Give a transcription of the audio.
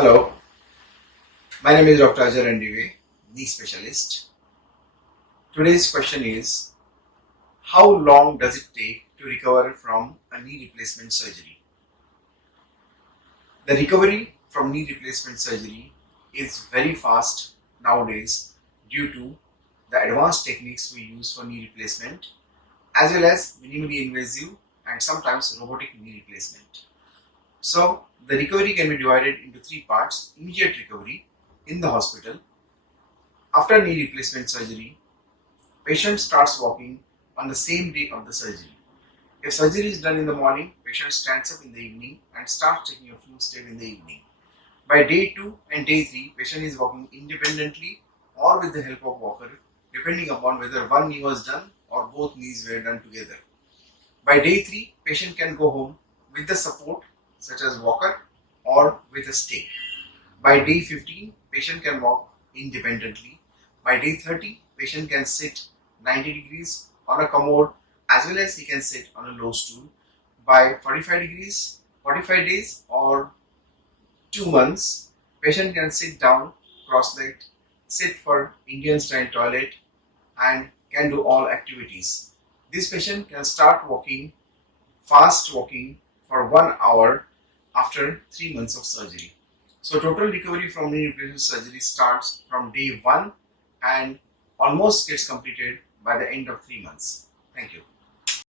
Hello, my name is Dr. Ajay Randive, knee specialist. Today's question is, how long does it take to recover from a knee replacement surgery? The recovery from knee replacement surgery is very fast nowadays due to the advanced techniques we use for knee replacement as well as minimally invasive and sometimes robotic knee replacement. So, the recovery can be divided into three parts: immediate recovery in the hospital. After knee replacement surgery, patient starts walking on the same day of the surgery. If surgery is done in the morning, patient stands up in the evening and starts taking a few steps in the evening. By day 2 and day 3, patient is walking independently or with the help of walker, depending upon whether one knee was done or both knees were done together. By day 3, patient can go home with the support such as walker or with a stick. By day 15, patient can walk independently. By day 30, patient can sit 90 degrees on a commode as well as he can sit on a low stool. By 45 days or 2 months, patient can sit down, cross-legged, sit for Indian style toilet and can do all activities. This patient can start walking, fast walking for 1 hour after 3 months of surgery. So total recovery from knee replacement surgery starts from day 1 and almost gets completed by the end of 3 months. Thank you.